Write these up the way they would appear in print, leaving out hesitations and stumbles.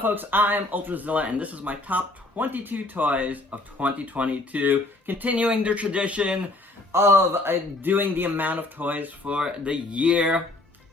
up, folks? I'm Ultrazilla, and this is my top 22 toys of 2022. Continuing the tradition of doing the amount of toys for the year.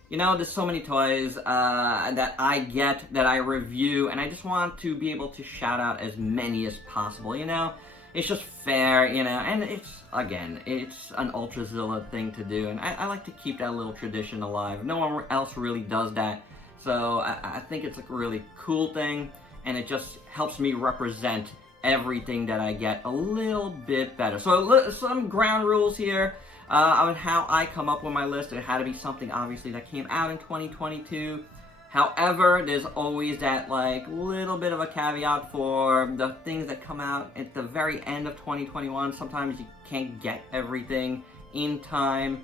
You know, there's so many toys that I get, that I review, and I just want to be able to shout out as many as possible, you know? It's just fair, you know, and it's, again, it's an Ultrazilla thing to do, and I like to keep that little tradition alive. No one else really does that. So I think it's a really cool thing, and it just helps me represent everything that I get a little bit better. So some ground rules here on how I come up with my list. It had to be something, obviously, that came out in 2022. However, there's always that, like, little bit of a caveat for the things that come out at the very end of 2021. Sometimes you can't get everything in time.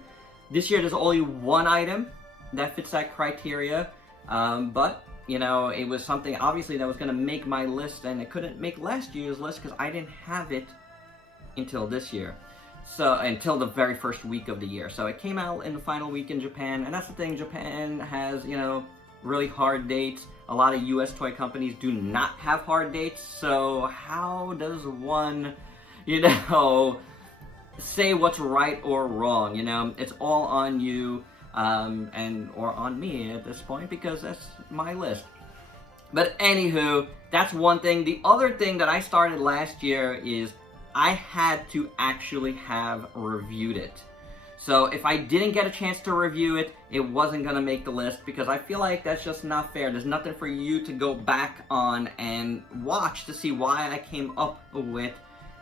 This year, there's only one item that fits that criteria. But, you know, it was something, obviously, that was going to make my list, and it couldn't make last year's list because I didn't have it until this year. So, until the very first week of the year. So, it came out in the final week in Japan, and that's the thing, Japan has, you know, really hard dates. A lot of US toy companies do not have hard dates, so how does one, you know, say what's right or wrong, you know? It's all on you. Or on me at this point, because that's my list. But anywho, that's one thing. The other thing that I started last year is I had to actually have reviewed it. So if I didn't get a chance to review it, it wasn't going to make the list, because I feel like that's just not fair. There's nothing for you to go back on and watch to see why I came up with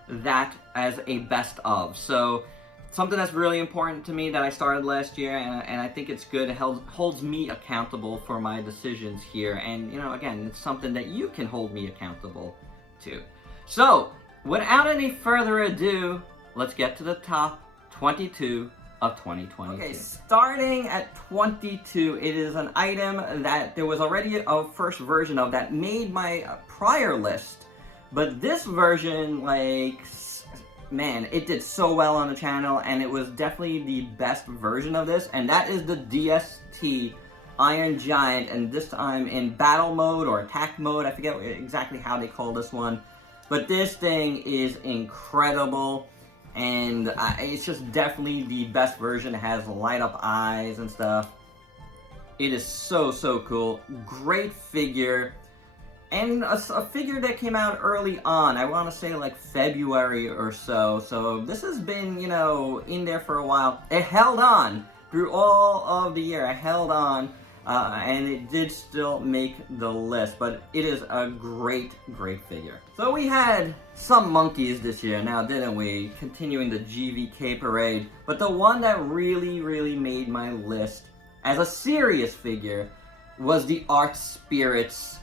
that as a best of. So something that's really important to me that I started last year, and I think it's good. It holds me accountable for my decisions here. And, you know, again, it's something that you can hold me accountable to. So, without any further ado, let's get to the top 22 of 2022. Okay, starting at 22, it is an item that there was already a first version of that made my prior list. But this version, like, man, it did so well on the channel, and it was definitely the best version of this, and that is the DST Iron Giant, and this time in battle mode or attack mode. I forget exactly how they call this one, but this thing is incredible, and it's just definitely the best version. It has light up eyes and stuff. It is so cool. Great figure. And a figure that came out early on, I want to say like February or so. So this has been, you know, in there for a while. It held on through all of the year. It held on, and it did still make the list. But it is a great figure. So we had some monkeys this year, now didn't we? Continuing the GVK parade. But the one that really made my list as a serious figure was the Art Spirits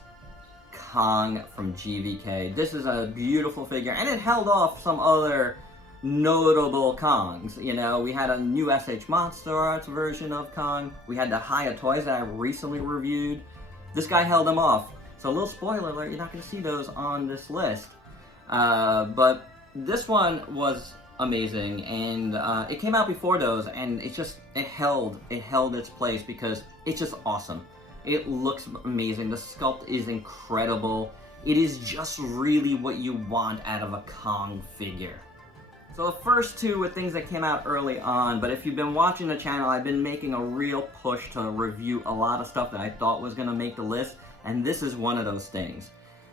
Kong from GVK. This is a beautiful figure, and it held off some other notable Kongs. You know, we had a new SH Monster Arts version of Kong. We had the Hiya Toys that I recently reviewed. This guy held them off. So a little spoiler alert, you're not going to see those on this list. But this one was amazing, and it came out before those, and it held its place because it's just awesome. It looks amazing. The sculpt is incredible. It is just really what you want out of a Kong figure. So the first two were things that came out early on, but if you've been watching the channel, I've been making a real push to review a lot of stuff that I thought was going to make the list, and this is one of those things.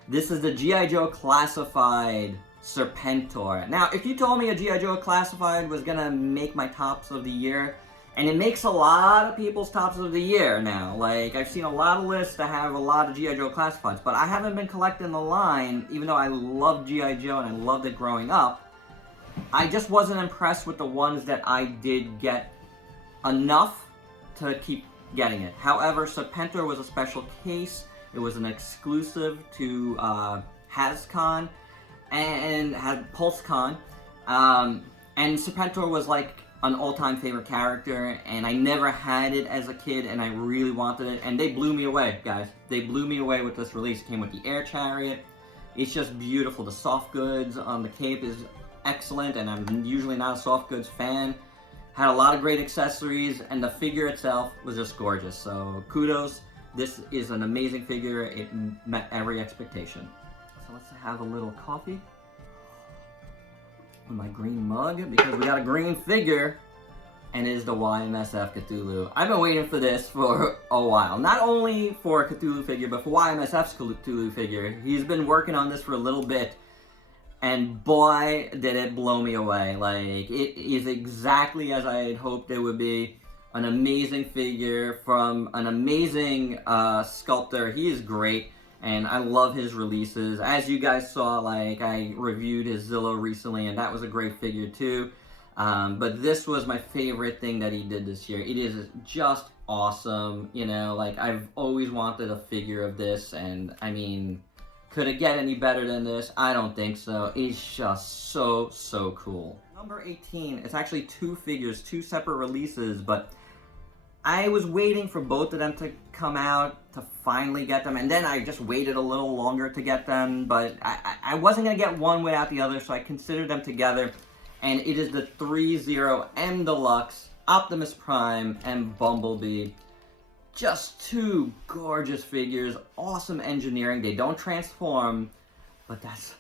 This is the G.I. Joe Classified Serpentor. Now, if you told me a G.I. Joe Classified was going to make my tops of the year, and it makes a lot of people's tops of the year now. Like, I've seen a lot of lists that have a lot of G.I. Joe Classifieds, but I haven't been collecting the line, even though I loved G.I. Joe and I loved it growing up. I just wasn't impressed with the ones that I did get enough to keep getting it. However, Serpentor was a special case. It was an exclusive to HasCon and had PulseCon. And Serpentor was like an all-time favorite character, and I never had it as a kid, and I really wanted it, and they blew me away, guys. They blew me away with this release. It came with the air chariot. It's just beautiful. The soft goods on the cape is excellent, and I'm usually not a soft goods fan. Had a lot of great accessories, and the figure itself was just gorgeous. So kudos This is an amazing figure. It met every expectation. So let's have a little coffee with my green mug because we got a green figure, and it is the YMF Cthulhu. I've been waiting for this for a while. Not only for a Cthulhu figure, but for YMF's Cthulhu figure. He's been working on this for a little bit, and boy, did it blow me away. Like, it is exactly as I had hoped it would be. An amazing figure from an amazing sculptor. He is great, and I love his releases. As you guys saw, like, I reviewed his Zilla recently, and that was a great figure too. But this was my favorite thing that he did this year. It is just awesome, you know, like, I've always wanted a figure of this, and I mean, could it get any better than this? I don't think so. It's just so, so cool. Number 18, it's actually two figures, two separate releases, but I was waiting for both of them to come out to finally get them, and then I just waited a little longer to get them, but I wasn't going to get one without the other, so I considered them together, and it is the 3-0 M Deluxe, Optimus Prime, and Bumblebee. Just two gorgeous figures, awesome engineering. They don't transform, but that's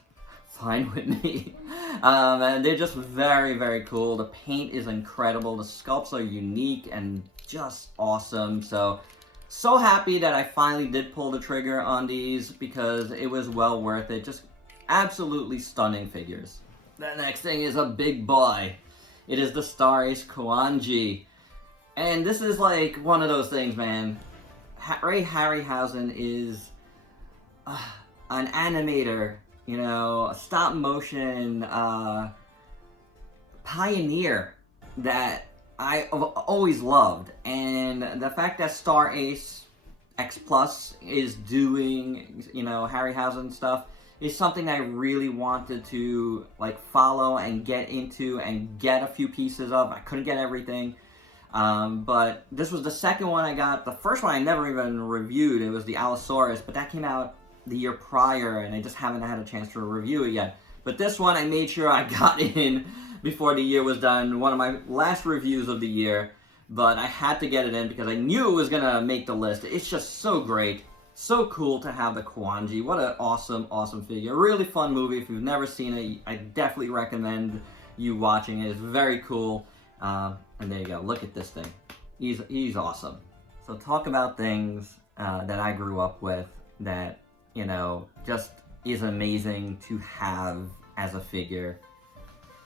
fine with me. And they're just very, very cool. The paint is incredible. The sculpts are unique and just awesome. So happy that I finally did pull the trigger on these because it was well worth it. Just absolutely stunning figures. The next thing is a big boy. It is the Star Ace Kwanji. And this is like one of those things, man. Ray Harryhausen is an animator, you know, a stop motion pioneer that I've always loved. And the fact that Star Ace X Plus is doing, you know, Harryhausen stuff is something I really wanted to, like, follow and get into and get a few pieces of. I couldn't get everything. But this was the second one I got. The first one I never even reviewed. It was the Allosaurus, but that came out the year prior, and I just haven't had a chance to review it yet. But this one I made sure I got in before the year was done. One of my last reviews of the year, but I had to get it in because I knew it was gonna make the list. It's just so great, so cool to have the Kwanji. What an awesome, awesome figure. Really fun movie. If you've never seen it, I definitely recommend you watching it. It's very cool. And there you go. Look at this thing. He's awesome. So talk about things that I grew up with that, you know, just is amazing to have as a figure.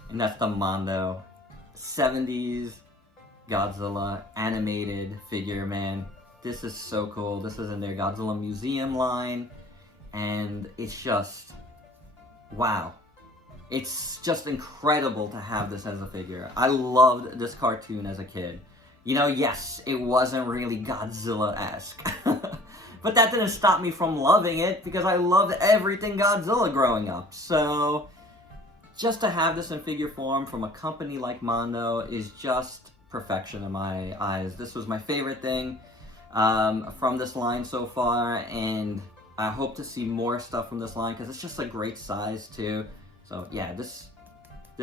And that's the Mondo 70s Godzilla animated figure, man. This is so cool. This is in their Godzilla Museum line, and it's just, wow. It's just incredible to have this as a figure. I loved this cartoon as a kid. You know, yes, it wasn't really Godzilla-esque. But that didn't stop me from loving it because I loved everything Godzilla growing up. So, just to have this in figure form from a company like Mondo is just perfection in my eyes. This was my favorite thing from this line so far, and I hope to see more stuff from this line because it's just a great size too. So yeah, this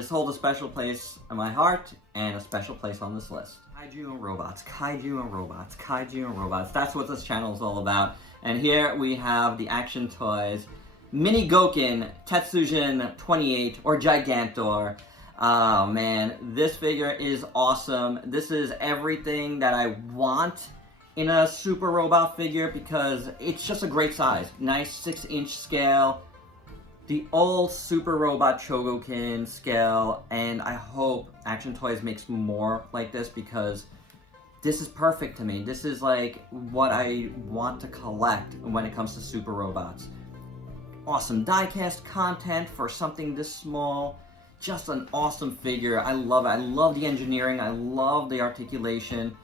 holds a special place in my heart and a special place on this list. Kaiju and robots, kaiju and robots, kaiju and robots. That's what this channel is all about. And here we have the Action Toys Mini Gokin Tetsujin 28 or Gigantor. Oh man, this figure is awesome. This is everything that I want in a super robot figure because it's just a great size. Nice 6-inch scale. The old Super Robot Chogokin scale, and I hope Action Toys makes more like this because this is perfect to me. This is like what I want to collect when it comes to super robots. Awesome diecast content for something this small. Just an awesome figure. I love it. I love the engineering. I love the articulation.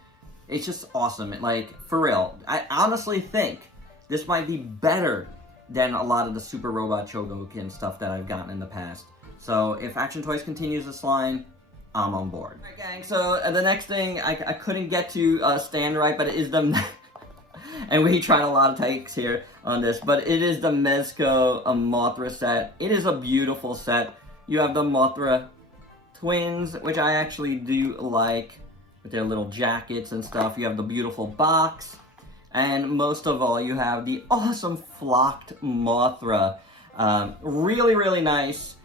It's just awesome. Like, for real, I honestly think this might be better than a lot of the Super Robot Chogokin stuff that I've gotten in the past. So if Action Toys continues this line, I'm on board. Alright gang, so the next thing, I couldn't get to stand right, but it is the... and we tried a lot of takes here on this, but it is the Mesko Mothra set. It is a beautiful set. You have the Mothra twins, which I actually do like, with their little jackets and stuff. You have the beautiful box. And most of all, you have the awesome flocked Mothra. Really, really nice.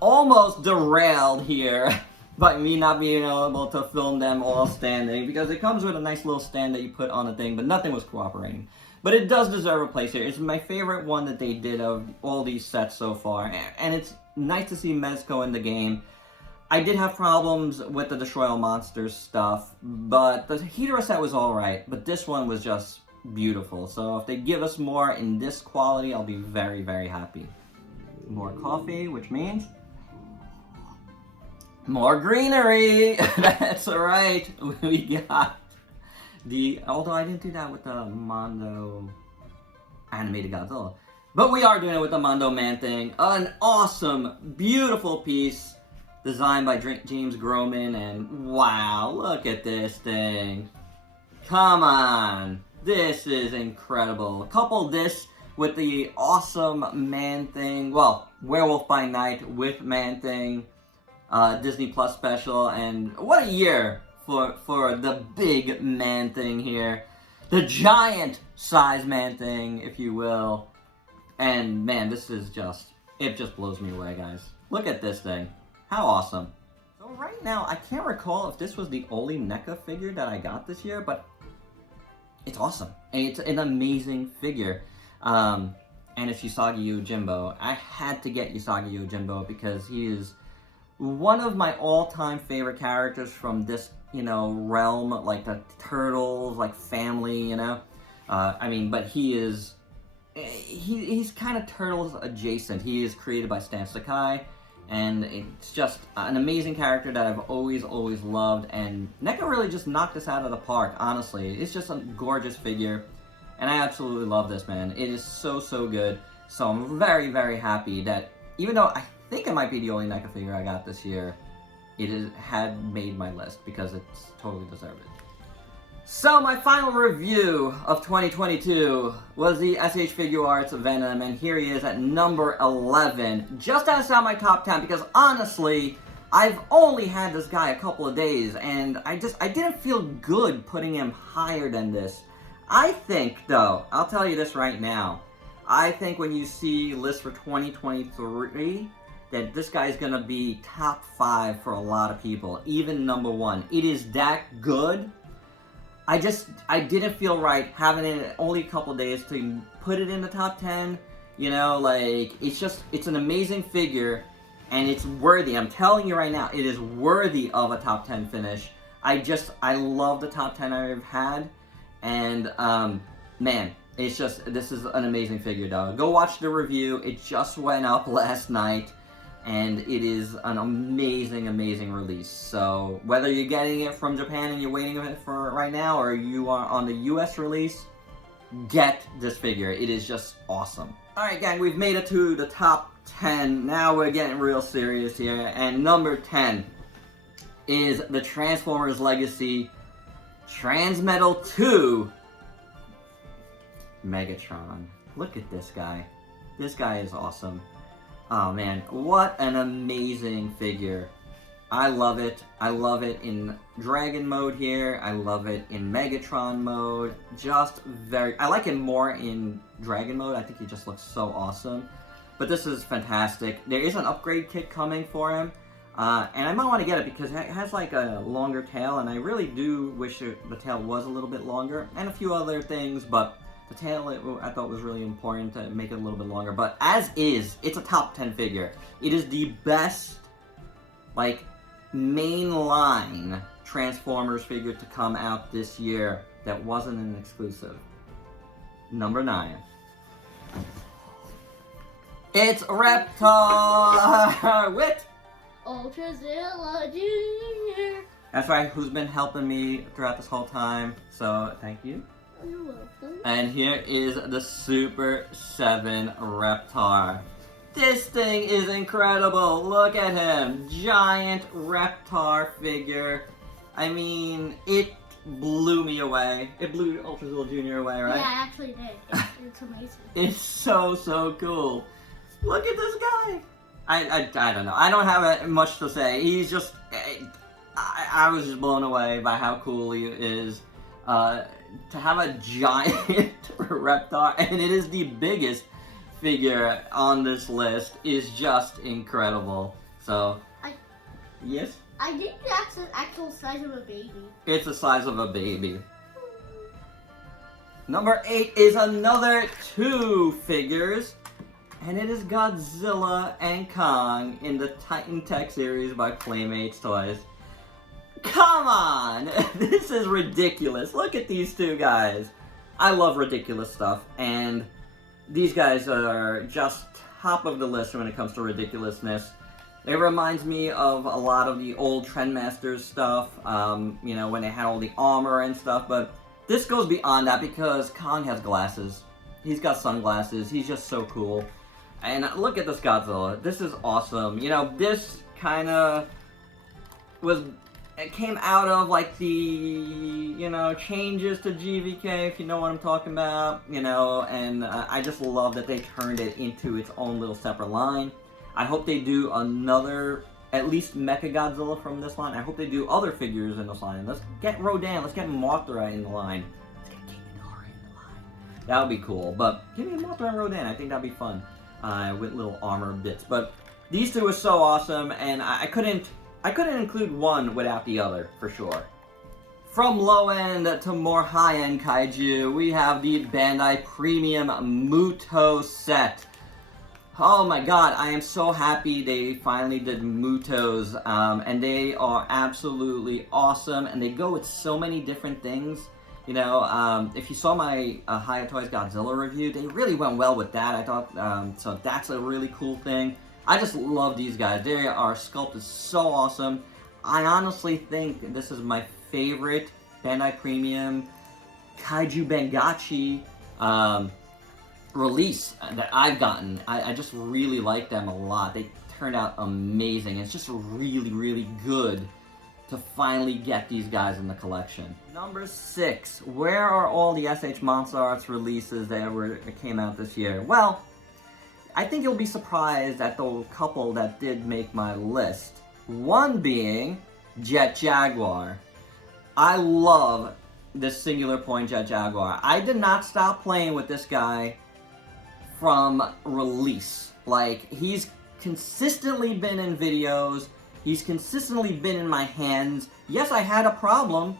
Almost derailed here by me not being able to film them all standing, because it comes with a nice little stand that you put on a thing, but nothing was cooperating. But it does deserve a place here. It's my favorite one that they did of all these sets so far, and it's nice to see Mesko in the game. I did have problems with the Destroy All Monsters stuff, but the Hedorah set was alright, but this one was just beautiful. So if they give us more in this quality, I'll be very, very happy. More coffee, which means more greenery! That's right, we got although I didn't do that with the Mondo animated Godzilla, but we are doing it with the Mondo Man Thing. An awesome, beautiful piece designed by James Groman, and wow, look at this thing. Come on, this is incredible. Couple this with the awesome Man Thing, well, Werewolf by Night with Man Thing, Disney Plus special, and what a year for the big Man Thing here. The giant size Man Thing, if you will. And man, this is it just blows me away, guys. Look at this thing. How awesome. So right now, I can't recall if this was the only NECA figure that I got this year, but it's awesome. And it's an amazing figure. And it's Usagi Yojimbo. I had to get Usagi Yojimbo because he is one of my all-time favorite characters from this, realm, like the Turtles, like family, but he's kind of Turtles adjacent. He is created by Stan Sakai, and it's just an amazing character that I've always loved, and NECA really just knocked this out of the park, honestly. It's just a gorgeous figure, and I absolutely love this, man. It is so good. So I'm very, very happy that, even though I think it might be the only NECA figure I got this year, had made my list, because it's totally deserved it. So my final review of 2022 was the SH Figuarts Venom, and here he is at number 11, just outside my top 10, because honestly, I've only had this guy a couple of days, and I didn't feel good putting him higher than this. I think, though, I'll tell you this right now, I think when you see lists for 2023, that this guy's gonna be top 5 for a lot of people, even number 1. It is that good. I didn't feel right having it only a couple days to put it in the top 10. It's an amazing figure, and it's worthy. I'm telling you right now, it is worthy of a top 10 finish. I love the top 10 I've had, and man, this is an amazing figure, though. Go watch the review. It just went up last night, and it is an amazing release. So whether you're getting it from Japan and you're waiting for it right now, or you are on the US release, get this figure. It is just awesome. Alright gang, we've made it to the top 10. Now we're getting real serious here, and number 10 is the Transformers Legacy Transmetal 2 Megatron. Look at this guy. This guy is awesome. Oh man, what an amazing figure. I love it. I love it in Dragon mode here. I love it in Megatron mode. I like it more in Dragon mode. I think he just looks so awesome. But this is fantastic. There is an upgrade kit coming for him. And I might want to get it because it has like a longer tail, and I really do wish the tail was a little bit longer, and a few other things, but the tail I thought was really important to make it a little bit longer. But as is, it's a top 10 figure. It is the best, mainline Transformers figure to come out this year that wasn't an exclusive. Number 9. It's Reptar with Ultrazilla Jr. That's right, who's been helping me throughout this whole time, so thank you. You're welcome. And here is the Super 7 Reptar. This thing is incredible. Look at him. Giant Reptar figure. I mean, it blew me away. It blew Ultrazilla Jr. away, right? Yeah, I actually did. It's amazing. It's so cool. Look at this guy. I don't know. I don't have much to say. He's just... I was just blown away by how cool he is. To have a giant Reptar, and it is the biggest figure on this list, is just incredible. So, yes? I think that's the actual size of a baby. It's the size of a baby. Number 8 is another 2 figures, and it is Godzilla and Kong in the Titan Tech series by Playmates Toys. Come on! This is ridiculous. Look at these 2 guys. I love ridiculous stuff, and these guys are just top of the list when it comes to ridiculousness. It reminds me of a lot of the old Trendmasters stuff, you know, when they had all the armor and stuff, but this goes beyond that because Kong has glasses. He's got sunglasses. He's just so cool. And look at this Godzilla. This is awesome. You know, this kind of it came out of like the, you know, changes to GVK, if you know what I'm talking about, you know, and I just love that they turned it into its own little separate line. I hope they do another, at least Mechagodzilla from this line. I hope they do other figures in this line. Let's get Rodan, let's get Mothra in the line. Let's get King Ghidorah in the line. That would be cool, but give me Mothra and Rodan. I think that'd be fun with little armor bits. But these 2 are so awesome, and I couldn't include one without the other, for sure. From low-end to more high-end kaiju, we have the Bandai Premium Muto set. Oh my god, I am so happy they finally did Mutos, and they are absolutely awesome, and they go with so many different things. You know, if you saw my Hayatoys Godzilla review, they really went well with that, I thought, so that's a really cool thing. I just love these guys. They are sculpted so awesome. I honestly think this is my favorite Bandai Premium Kaiju Bangachi release that I've gotten. I just really like them a lot. They turned out amazing. It's just really, really good to finally get these guys in the collection. Number 6. Where are all the SH Monster Arts releases that came out this year? Well, I think you'll be surprised at the couple that did make my list. One being Jet Jaguar. I love this singular point Jet Jaguar. I did not stop playing with this guy from release. Like, he's consistently been in videos. He's consistently been in my hands. Yes, I had a problem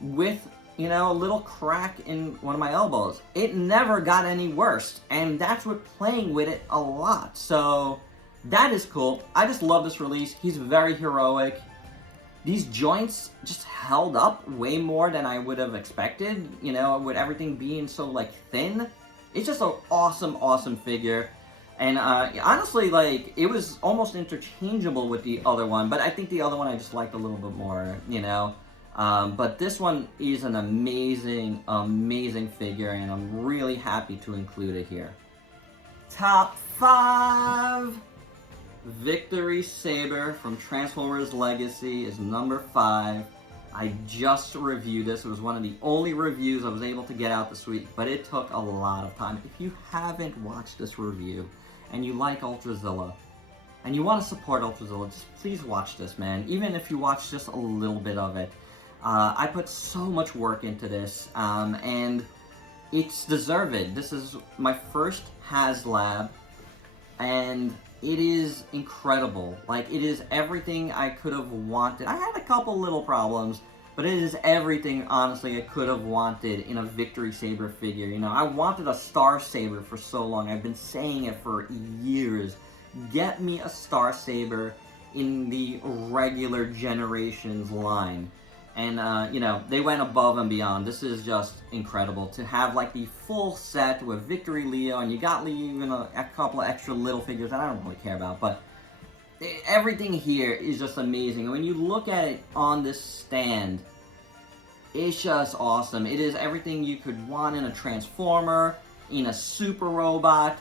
with, you know, a little crack in one of my elbows. It never got any worse, and that's with playing with it a lot. So that is cool. I just love this release. He's very heroic. These joints just held up way more than I would have expected, you know, with everything being so, like, thin. It's just an awesome, awesome figure. And honestly, like, it was almost interchangeable with the other one, but I think the other one I just liked a little bit more, you know. But this one is an amazing, amazing figure, and I'm really happy to include it here. Top 5! Victory Saber from Transformers Legacy is number 5. I just reviewed this. It was one of the only reviews I was able to get out this week, but it took a lot of time. If you haven't watched this review, and you like Ultrazilla, and you want to support Ultrazilla, just please watch this, man. Even if you watch just a little bit of it. I put so much work into this, and it's deserved. This is my first HasLab, and it is incredible. Like, it is everything I could have wanted. I had a couple little problems, but it is everything, honestly, I could have wanted in a Victory Saber figure. You know, I wanted a Star Saber for so long. I've been saying it for years. Get me a Star Saber in the regular Generations line. And, you know, they went above and beyond. This is just incredible. To have, like, the full set with Victory Leo, and you got even a couple of extra little figures that I don't really care about, but everything here is just amazing. And when you look at it on this stand, it's just awesome. It is everything you could want in a Transformer, in a Super Robot.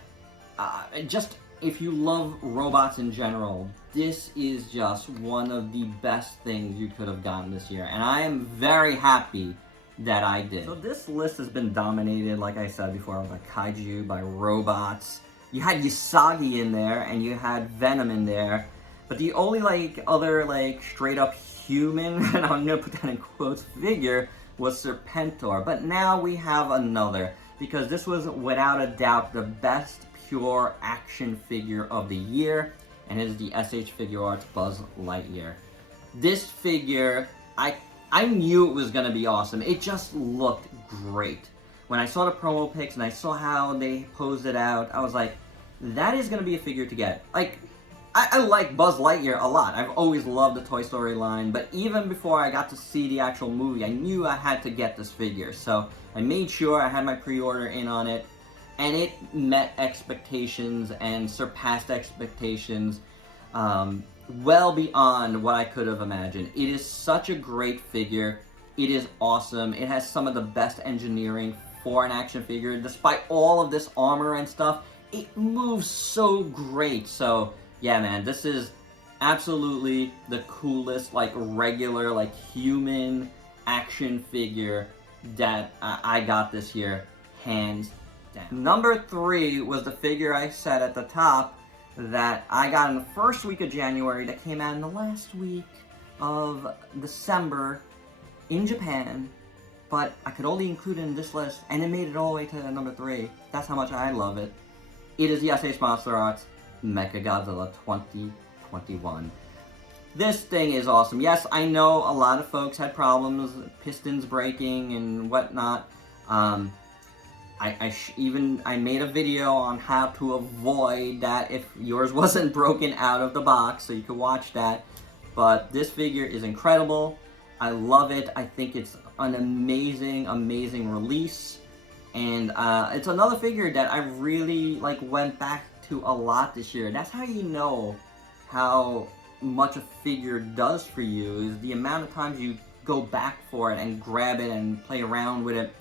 Just, if you love robots in general, this is just one of the best things you could have gotten this year. And I am very happy that I did. So this list has been dominated, like I said before, by kaiju, by robots. You had Usagi in there, and you had Venom in there. But the only, like, other, like, straight up human, and I'm gonna put that in quotes, figure was Serpentor, but now we have another, because this was without a doubt the best pure action figure of the year, and it is the SH Figure Arts Buzz Lightyear. This figure, I knew it was gonna be awesome. It just looked great. When I saw the promo pics and I saw how they posed it out, I was like, that is gonna be a figure to get. Like, I like Buzz Lightyear a lot. I've always loved the Toy Story line, but even before I got to see the actual movie, I knew I had to get this figure. So I made sure I had my pre-order in on it, and it met expectations and surpassed expectations well beyond what I could have imagined. It is such a great figure. It is awesome. It has some of the best engineering for an action figure. Despite all of this armor and stuff, it moves so great. So yeah, man, this is absolutely the coolest, like, regular, like, human action figure that I got this year, hands down. Number 3 was the figure I said at the top that I got in the first week of January that came out in the last week of December in Japan, but I could only include it in this list, and it made it all the way to number 3. That's how much I love it. It is the SH Monster Arts Mechagodzilla 2021. This thing is awesome. Yes, I know a lot of folks had problems, pistons breaking and whatnot. I made a video on how to avoid that if yours wasn't broken out of the box, so you can watch that. But this figure is incredible. I love it. I think it's an amazing, amazing release. And it's another figure that I really went back to a lot this year. That's how you know how much a figure does for you, is the amount of times you go back for it and grab it and play around with it,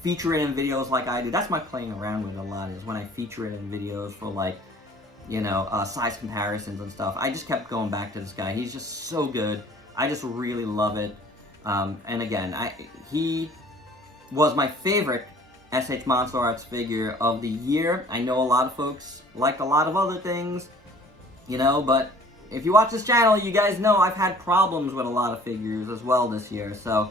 feature it in videos like I do. That's my playing around with it a lot, is when I feature it in videos for size comparisons and stuff. I just kept going back to this guy. He's just so good. I just really love it. And again, he was my favorite SH Monster Arts figure of the year. I know a lot of folks liked a lot of other things, but if you watch this channel, you guys know I've had problems with a lot of figures as well this year. So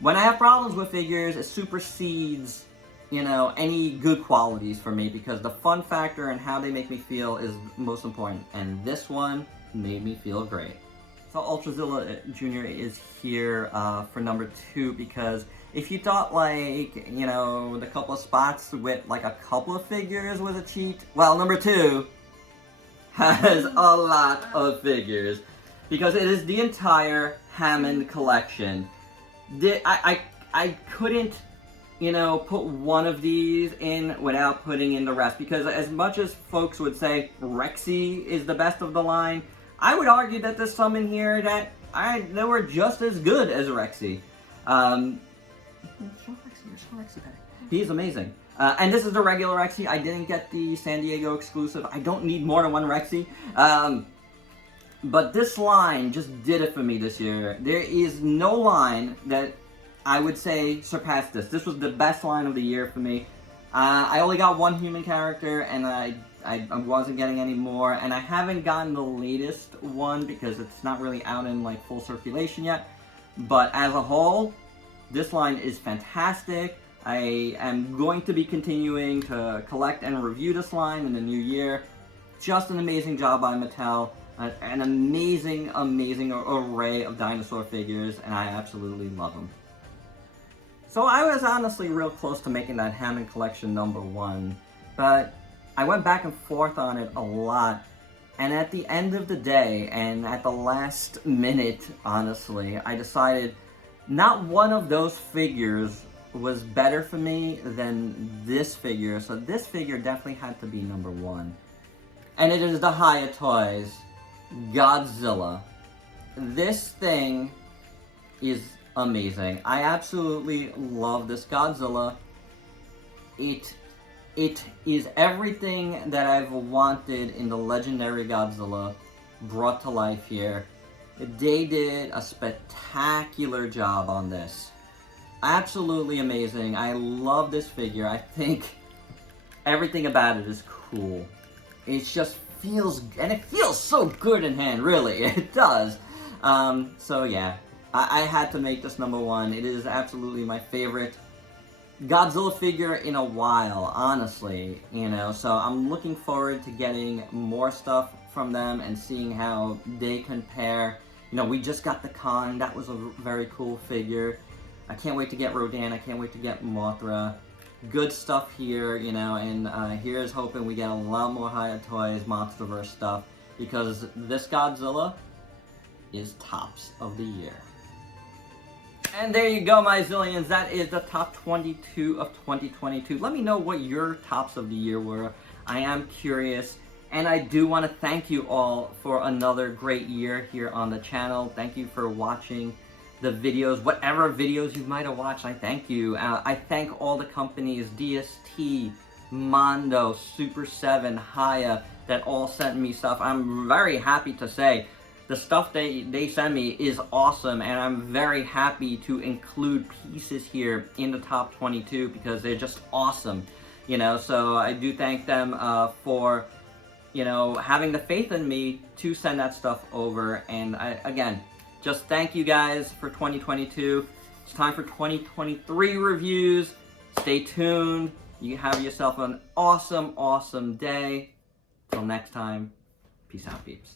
when I have problems with figures, it supersedes, any good qualities for me, because the fun factor and how they make me feel is most important. And this one made me feel great. So Ultrazilla Jr. is here for number 2, because if you thought the couple of spots with a couple of figures was a cheat, well, number 2 has a lot of figures, because it is the entire Hammond Collection. I couldn't, put one of these in without putting in the rest, because as much as folks would say Rexy is the best of the line, I would argue that there's some in here that they were just as good as Rexy. He's amazing. And this is the regular Rexy. I didn't get the San Diego exclusive. I don't need more than one Rexy. But this line just did it for me this year. There is no line that I would say surpassed this. This was the best line of the year for me. I only got one human character, and I wasn't getting any more, and I haven't gotten the latest one because it's not really out in full circulation yet. But as a whole, this line is fantastic. I am going to be continuing to collect and review this line in the new year. Just an amazing job by Mattel. An amazing, amazing array of dinosaur figures, and I absolutely love them. So I was honestly real close to making that Hammond Collection number 1, but I went back and forth on it a lot, and at the end of the day, and at the last minute, honestly, I decided not one of those figures was better for me than this figure, so this figure definitely had to be number 1. And it is the Hiya Toys Godzilla. This thing is amazing. I absolutely love this Godzilla. It is everything that I've wanted in the legendary Godzilla brought to life here. They did a spectacular job on this. Absolutely amazing. I love this figure. I think everything about it is cool. It just feels, and it feels so good in hand, really. It does. So yeah, I had to make this number one. It is absolutely my favorite Godzilla figure in a while, honestly, you know, so I'm looking forward to getting more stuff from them and seeing how they compare. You know, we just got the Kong. That was a very cool figure. I can't wait to get Rodan. I can't wait to get Mothra. Good stuff here, you know, and here's hoping we get a lot more Higher Toys, Monsterverse stuff, because this Godzilla is tops of the year. And there you go, my zillions. That is the top 22 of 2022. Let me know what your tops of the year were. I am curious. And I do want to thank you all for another great year here on the channel. Thank you for watching the videos. Whatever videos you might have watched, I thank you. I thank all the companies, DST, Mondo, Super 7, Haya, that all sent me stuff. I'm very happy to say the stuff they send me is awesome, and I'm very happy to include pieces here in the top 22 because they're just awesome, you know. So I do thank them for, you know, having the faith in me to send that stuff over. And again, just thank you guys for 2022. It's time for 2023 reviews. Stay tuned. You have yourself an awesome, awesome day. Till next time, peace out, peeps.